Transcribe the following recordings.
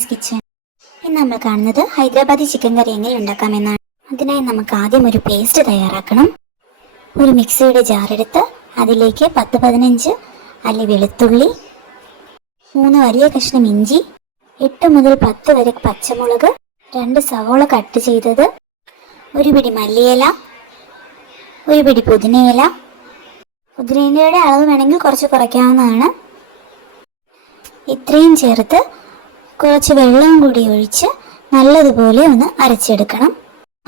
Shami's kitchen. ഇന്ന് നമ്മൾ കാണുന്നത് ഹൈദരാബാദി ചിക്കൻ കറി എങ്ങനെ ഉണ്ടാക്കാമെന്നാണ്. അതിനായി നമുക്ക് ആദ്യം ഒരു പേസ്റ്റ് തയ്യാറാക്കണം. ഒരു മിക്സിയുടെ ജാറെടുത്ത് അതിലേക്ക് 10-15 അല്ലി വെളുത്തുള്ളി, 3 വലിയ കഷ്ണം ഇഞ്ചി, 8 മുതൽ 10 വരെ പച്ചമുളക്, 2 സവോള കട്ട് ചെയ്തത്, ഒരു പിടി മല്ലിയില, ഒരു പിടി പുതിനയില. പുതിനയിലയുടെ അളവ് വേണമെങ്കിൽ കുറച്ച് കുറയ്ക്കാവുന്നതാണ്. ഇത്രയും ചേർത്ത് കുറച്ച് വെള്ളം കൂടി ഒഴിച്ച് നല്ലതുപോലെ ഒന്ന് അരച്ചെടുക്കണം.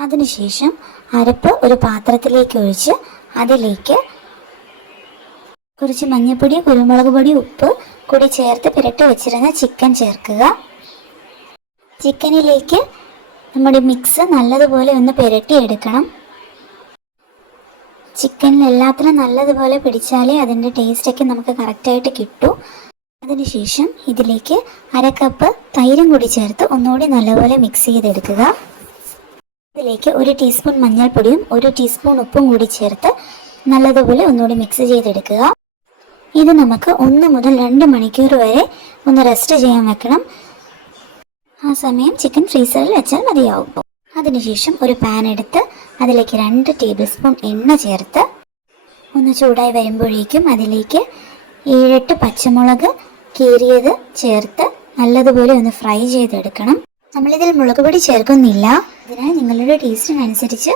അതിനുശേഷം അരപ്പ് ഒരു പാത്രത്തിലേക്ക് ഒഴിച്ച് അതിലേക്ക് കുറച്ച് മഞ്ഞൾപ്പൊടി, കുരുമുളക് പൊടി, ഉപ്പ് കൂടി ചേർത്ത് പുരട്ടി വെച്ചിരുന്ന ചിക്കൻ ചേർക്കുക. ചിക്കനിലേക്ക് നമ്മുടെ മിക്സ് നല്ലതുപോലെ ഒന്ന് പുരട്ടിയെടുക്കണം. ചിക്കനിൽ എല്ലാത്തിനും നല്ലതുപോലെ പിടിച്ചാലേ അതിൻ്റെ ടേസ്റ്റൊക്കെ നമുക്ക് കറക്റ്റായിട്ട് കിട്ടൂ. അതിനുശേഷം ഇതിലേക്ക് 1/2 കപ്പ് തൈരും കൂടി ചേർത്ത് ഒന്നുകൂടി നല്ലപോലെ മിക്സ് ചെയ്തെടുക്കുക. ഇതിലേക്ക് 1 ടീസ്പൂൺ മഞ്ഞൾപ്പൊടിയും 1 ടീസ്പൂൺ ഉപ്പും കൂടി ചേർത്ത് നല്ലതുപോലെ ഒന്നുകൂടി മിക്സ് ചെയ്തെടുക്കുക. ഇത് നമുക്ക് 1 മുതൽ 2 മണിക്കൂർ വരെ ഒന്ന് റെസ്റ്റ് ചെയ്യാൻ വെക്കണം. ആ സമയം ചിക്കൻ ഫ്രീസറിൽ വെച്ചാൽ മതിയാവും. അതിനുശേഷം ഒരു പാൻ എടുത്ത് അതിലേക്ക് 2 ടേബിൾ സ്പൂൺ എണ്ണ ചേർത്ത് ഒന്ന് ചൂടായി വരുമ്പോഴേക്കും അതിലേക്ക് 7-8 പച്ചമുളക് കീറിയത് ചേർത്ത് നല്ലതുപോലെ ഒന്ന് ഫ്രൈ ചെയ്തെടുക്കണം. നമ്മളിതിൽ മുളക് പൊടി ചേർക്കുന്നില്ല. അതിനാൽ നിങ്ങളുടെ ടേസ്റ്റിനനുസരിച്ച്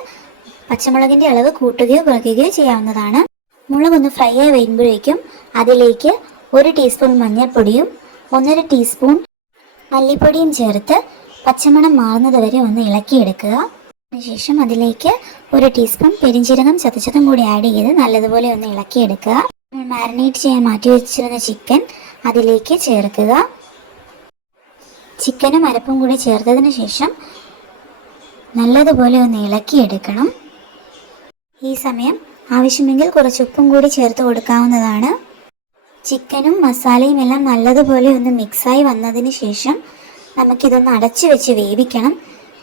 പച്ചമുളകിൻ്റെ അളവ് കൂട്ടുകയോ കുറയ്ക്കുകയോ ചെയ്യാവുന്നതാണ്. മുളകൊന്ന് ഫ്രൈ ആയി വരുമ്പോഴേക്കും അതിലേക്ക് 1 ടീസ്പൂൺ മഞ്ഞൾപ്പൊടിയും 1/2 ടീസ്പൂൺ മല്ലിപ്പൊടിയും ചേർത്ത് പച്ചമണം മാറുന്നത് വരെ ഒന്ന് ഇളക്കിയെടുക്കുക. അതിനുശേഷം അതിലേക്ക് 1 ടീസ്പൂൺ പെരിഞ്ജീരകം ചതച്ചതും കൂടി ആഡ് ചെയ്ത് നല്ലതുപോലെ ഒന്ന് ഇളക്കിയെടുക്കുക. മാരിനേറ്റ് ചെയ്യാൻ മാറ്റി വെച്ചിരുന്ന ചിക്കൻ അതിലേക്ക് ചേർക്കുക. ചിക്കനും അരപ്പും കൂടി ചേർത്തതിന് ശേഷം നല്ലതുപോലെ ഒന്ന് ഇളക്കിയെടുക്കണം. ഈ സമയം ആവശ്യമെങ്കിൽ കുറച്ച് ഉപ്പും കൂടി ചേർത്ത് കൊടുക്കാവുന്നതാണ്. ചിക്കനും മസാലയും എല്ലാം നല്ലതുപോലെ ഒന്ന് മിക്സായി വന്നതിന് ശേഷം നമുക്കിതൊന്ന് അടച്ചു വെച്ച് വേവിക്കണം.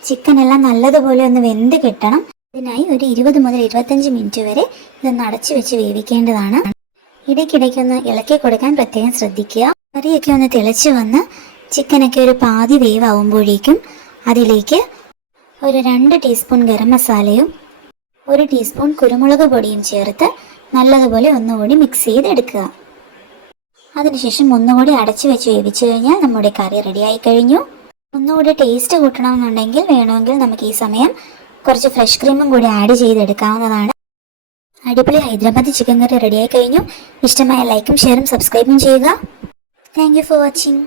ചിക്കൻ എല്ലാം നല്ലതുപോലെ ഒന്ന് വെന്ത് കിട്ടണം. ഇതിനായി ഒരു 20 മുതൽ 25 മിനിറ്റ് വരെ ഇതൊന്ന് അടച്ചു വെച്ച് വേവിക്കേണ്ടതാണ്. ഇടയ്ക്കിടയ്ക്കൊന്ന് ഇളക്കി കൊടുക്കാൻ പ്രത്യേകം ശ്രദ്ധിക്കുക. കറിയൊക്കെ ഒന്ന് തിളച്ച് വന്ന് ചിക്കനൊക്കെ ഒരു പാതി വേവാകുമ്പോഴേക്കും അതിലേക്ക് ഒരു 2 ടീസ്പൂൺ ഗരം മസാലയും 1 ടീസ്പൂൺ കുരുമുളക് പൊടിയും ചേർത്ത് നല്ലതുപോലെ ഒന്നുകൂടി മിക്സ് ചെയ്തെടുക്കുക. അതിനുശേഷം ഒന്നുകൂടി അടച്ചു വെച്ച് വേവിച്ചു കഴിഞ്ഞാൽ നമ്മുടെ കറി റെഡിയായി കഴിഞ്ഞു. ഒന്നുകൂടി ടേസ്റ്റ് കൂട്ടണമെന്നുണ്ടെങ്കിൽ വേണമെങ്കിൽ നമുക്ക് ഈ സമയം കുറച്ച് ഫ്രഷ് ക്രീമും കൂടി ആഡ് ചെയ്തെടുക്കാവുന്നതാണ്. അടിപൊളി ഹൈദരാബാദി ചിക്കൻ കറി റെഡിയായി കഴിഞ്ഞു. ഇഷ്ടമായ ലൈക്കും ഷെയറും സബ്സ്ക്രൈബും ചെയ്യുക. Thank you for watching.